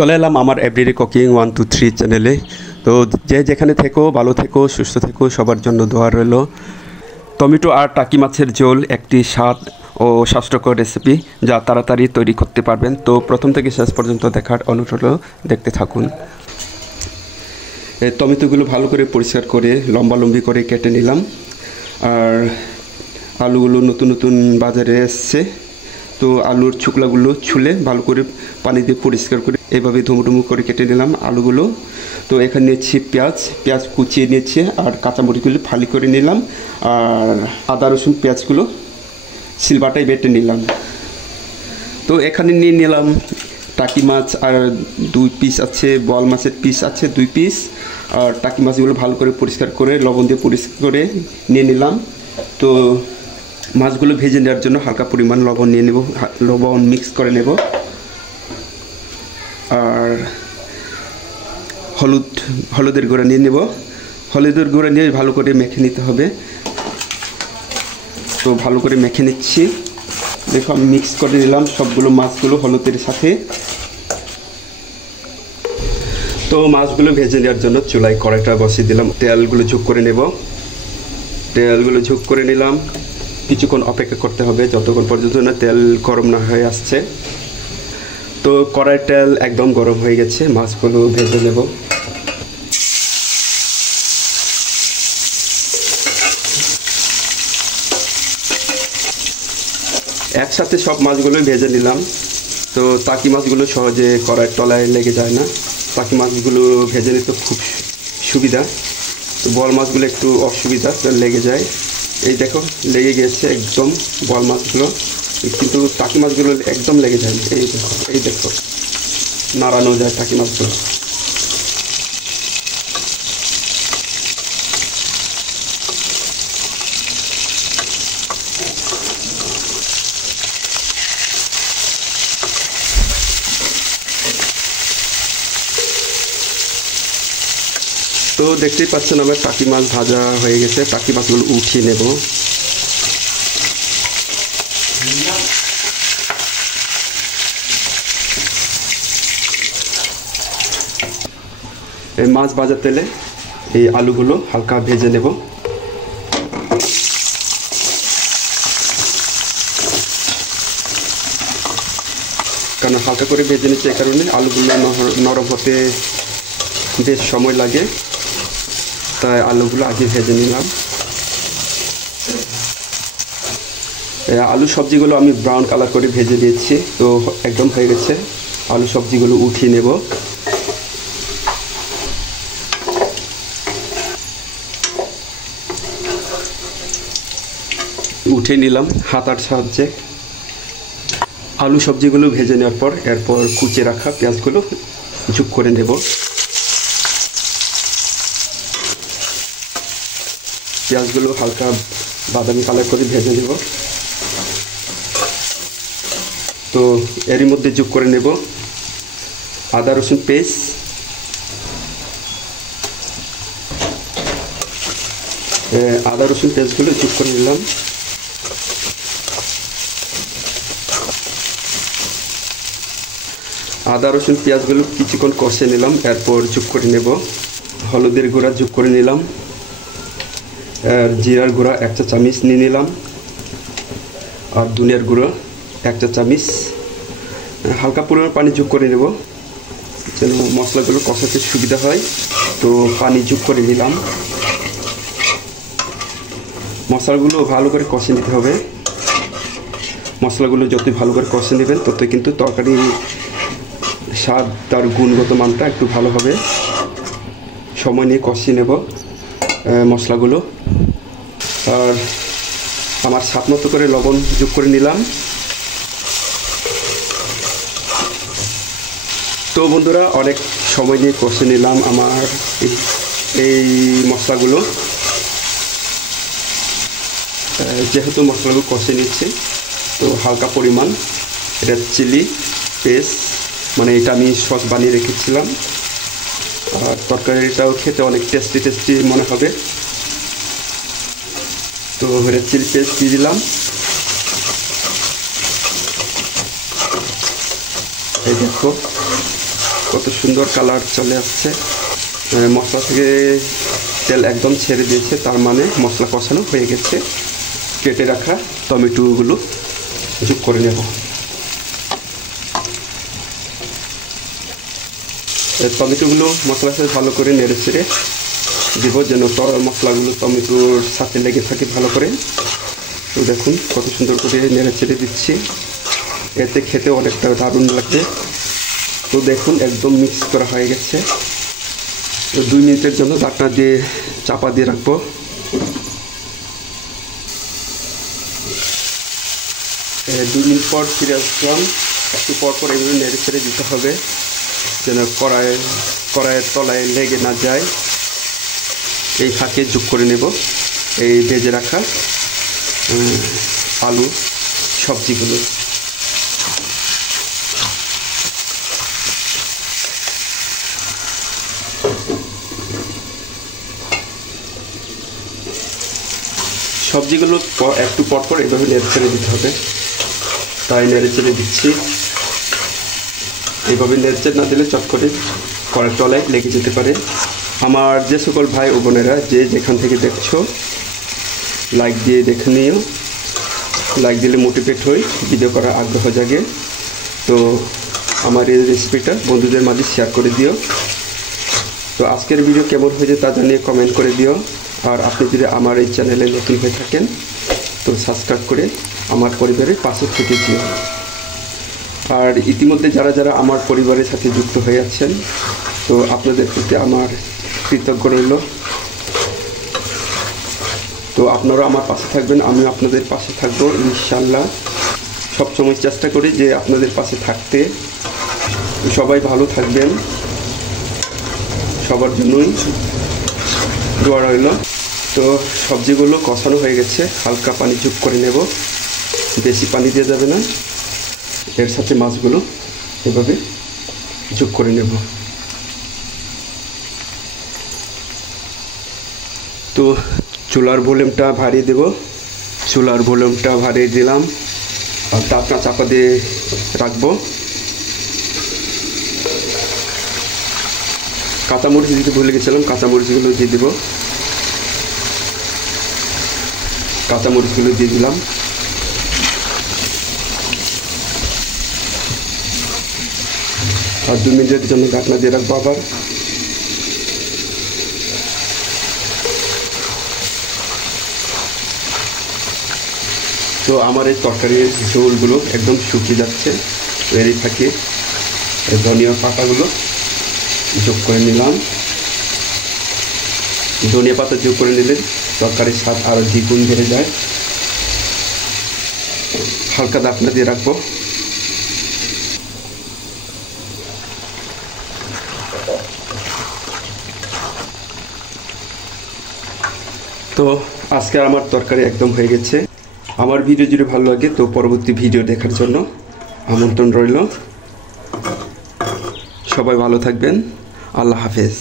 চলে এলাম আমার এভরিডে কুকিং 1 2 3 চ্যানেলে। তো যে যেখানে থেকো ভালো থেকো, সুস্থ থেকো, সবার জন্য দোয়া রইল। টমেটো আর টাকি মাছের ঝোল একটি স্বাদ ও স্বাস্থ্যকর রেসিপি, যা তাড়াতাড়ি তৈরি করতে পারবেন। তো প্রথম থেকে শেষ পর্যন্ত দেখার অনুরোধ হলো, দেখতে থাকুন। এই টমেটোগুলো ভালো করে পরিষ্কার করে লম্বালম্বি করে কেটে নিলাম। আর আলুগুলো নতুন নতুন বাজারে এসছে, তো আলুর ছুকলাগুলো ছুলে ভালো করে পানি দিয়ে পরিষ্কার করে এভাবে ধুমুধুমু করে কেটে নিলাম আলুগুলো। তো এখানে নিয়েছি পেঁয়াজ কুচিয়ে নিয়েছি, আর কাঁচামরিচগুলো ফালি করে নিলাম, আর আদা রসুন পেঁয়াজগুলো শিলবাটায় বেটে নিলাম। তো এখানে নিয়ে নিলাম টাকি মাছ, আর 2 পিস আছে, বোয়াল মাছের পিস আছে 2 পিস। আর টাকি মাছগুলো ভালো করে পরিষ্কার করে লবণ দিয়ে পরিষ্কার করে নিয়ে নিলাম। তো মাছগুলো ভেজে নেওয়ার জন্য হালকা পরিমাণ লবণ নিয়ে নেব, লবণ মিক্স করে নেব। আর হলুদের গুঁড়া নিয়ে নেব। হলুদের গুঁড়া নিয়ে ভালো করে মেখে নিতে হবে। তো ভালো করে মেখে নিচ্ছি। দেখো আমি মিক্স করে নিলাম সবগুলো মাছগুলো হলুদের সাথে। তো মাছগুলো ভেজে নেওয়ার জন্য চুলায় কড়াইটা বসিয়ে দিলাম। তেলগুলো ঝোঁক করে নেব। তেলগুলো ঝোঁক করে নিলাম। কিছুক্ষণ অপেক্ষা করতে হবে যতক্ষণ পর্যন্ত না তেল গরম না হয়ে আসছে। তো কড়াইয়ের তেল একদম গরম হয়ে গেছে, মাছগুলো ভেজে নেব। একসাথে সব মাছগুলো ভেজে নিলাম। তো টাকি মাছগুলো সহজে কড়াইয়ের তলায় লেগে যায় না। টাকি মাছগুলো ভেজে নিতে খুব সুবিধা। তো বোয়াল মাছগুলো একটু অসুবিধা, লেগে যায়। এই দেখো লেগে গেছে একদম বোয়াল মাছগুলো, কিন্তু টাকি মাছগুলো একদম লেগে যায় না। এই দেখো নাড়ানো যায় টাকি মাছগুলো। তো দেখতেই পাচ্ছেন আমার টাকি মাছ ভাজা হয়ে গেছে। টাকি মাছগুলো উঠিয়ে নেব। এই মাছ ভাজার তেলে এই আলুগুলো হালকা ভেজে নেব। কারণ হালকা করে ভেজে নিচ্ছে, এই কারণে আলুগুলো নরম হতে বেশ সময় লাগে, তাই আলুগুলো আগে ভেজে নিলাম। আলু সবজিগুলো আমি ব্রাউন কালার করে ভেজে দিয়েছি। তো একদম হয়ে গেছে। আলু সবজিগুলো উঠিয়ে নেব। উঠিয়ে নিলাম হাতার সাহায্যে। আলু সবজিগুলো ভেজে নেওয়ার পর এরপর কুচিয়ে রাখা পেঁয়াজগুলো যোগ করে নেব। পেঁয়াজগুলো হালকা বাদামি কালার করে ভেজে নেব। তো এরই মধ্যে যোগ করে নেব আদা রসুন পেস্ট, আদা রসুন পেস্টগুলো যোগ করে নিলাম। আদা রসুন পেঁয়াজগুলো কিছুক্ষণ কষে নিলাম, এরপর যোগ করে নেব হলুদের গুঁড়া যোগ করে নিলাম, জিরার গুঁড়া 1 চা চামচ নিয়ে নিলাম, আর ধনিয়ার গুঁড়ো 1 চা চামচ। হালকা পরিমাণ পানি যোগ করে নেব যেন মশলাগুলো কষাতে সুবিধা হয়। তো পানি যোগ করে নিলাম। মশলাগুলো ভালো করে কষে নিতে হবে। মশলাগুলো যতই ভালো করে কষে নেবেন ততই কিন্তু তরকারি স্বাদ তার গুণগত মানটা একটু ভালো হবে। সময় নিয়ে কষিয়ে নেব মশলাগুলো। আর আমার স্বাদ মতো করে লবণ যোগ করে নিলাম। তো বন্ধুরা অনেক সময় নিয়ে কষে নিলাম আমার এই মশলাগুলো। যেহেতু মশলাগুলো কষে নিচ্ছে, তো হালকা পরিমাণ এটা চিলি পেস্ট, মানে এটা আমি সস বানিয়ে রেখেছিলাম। আর তরকারিটাও খেতে অনেক টেস্টি মনে হবে। তো রেড চিলি পেস্ট দিয়ে দিলাম। এই দেখো কত সুন্দর কালার চলে আসছে। মশলা থেকে তেল একদম ছেড়ে দিয়েছে, তার মানে মশলা কষানো হয়ে গেছে। কেটে রাখা টমেটোগুলো যোগ করে নেব। টমেটোগুলো মশলার সাথে ভালো করে নেড়ে চেড়ে দেব, যেন মশলাগুলো টমেটোর সাথে লেগে থাকে ভালো করে। তো দেখুন কত সুন্দর করে নেড়ে চেড়ে দিচ্ছি, এতে খেতে অনেকটা দারুণ লাগবে। তো দেখুন একদম মিক্স করা হয়ে গেছে। তো 2 মিনিটের জন্য ঢাকনা দিয়ে চাপা দিয়ে রাখবো। দুই মিনিট পর ফিরে আসলাম। একটু পর পর এগুলো নেড়ে ছেড়ে দিতে হবে, যেন কড়াইয়ের তলায় লেগে না যায়। এই ফাঁকে যোগ করে নেব এই ভেজে রাখা আলু সবজিগুলো। সবজিগুলো একটু পর পর এভাবে নেড়ে ছেড়ে দিতে হবে, তাই নেড়ে ছেড়ে দিচ্ছি। এইভাবে নেড়ে ছেড়ে না দিলে চট করে কড়াইয়ের তলায় লেগে যেতে পারে। আমার যে সকল ভাই ও বোনেরা যে যেখান থেকে দেখছো, লাইক দিয়ে দেখে নিও। লাইক দিলে মোটিভেট হই, ভিডিও করার আগ্রহ জাগে। তো আমার এই রেসিপিটা বন্ধুদের মাঝে শেয়ার করে দিও। তো আজকের ভিডিও কেমন হয়েছে তা জানিয়ে কমেন্ট করে দিও। আর আপনি যদি আমার এই চ্যানেলে নতুন হয়ে থাকেন তো সাবস্ক্রাইব করে আমার পরিবারের পাশে থেকে দিও। আর ইতিমধ্যে যারা যারা আমার পরিবারের সাথে যুক্ত হয়ে আছেন, তো আপনাদের প্রতি আমার কৃতজ্ঞ রইল। তো আপনারা আমার পাশে থাকবেন, আমি আপনাদের পাশে থাকবো ইনশাল্লাহ। সবসময় চেষ্টা করি যে আপনাদের পাশে থাকতে। সবাই ভালো থাকবেন, সবার জন্যই দোয়া রইল। তো সবজিগুলো কষানো হয়ে গেছে, হালকা পানি যোগ করে নেব, বেশি পানি দিয়ে যাবে না। এর সাথে মাছগুলো এভাবে যোগ করে নেব। তো চুলার ভলিউমটা বাড়িয়ে দেব। চুলার ভলিউমটা বাড়িয়ে দিলাম আর ঢাকনা চাপা দিয়ে রাখবো। কাঁচামরিচ দিতে ভুলে গেছিলাম, কাঁচামরিচগুলো দিয়ে দেব। কাঁচামরিচগুলো দিয়ে দিলাম। আর 2 মিনিটের জন্য ঢাকনা দিয়ে রাখবো আবার। তো আমার এই তরকারির ঝোলগুলো একদম শুকিয়ে যাচ্ছে। এরই ফাঁকে ধনিয়া পাতাগুলো যোগ করে নিলাম। ধনিয়া পাতা যোগ করে নিলে তরকারির স্বাদ আরও দ্বিগুণ বেড়ে যায়। হালকা ঢাকনা দিয়ে রাখবো। তো আজকে আমার তরকারি একদম হয়ে গেছে। আমার ভিডিও যদি ভালো লাগে তো পরবর্তী ভিডিও দেখার জন্য আমন্ত্রণ রইল। সবাই ভালো থাকবেন। আল্লাহ হাফেজ।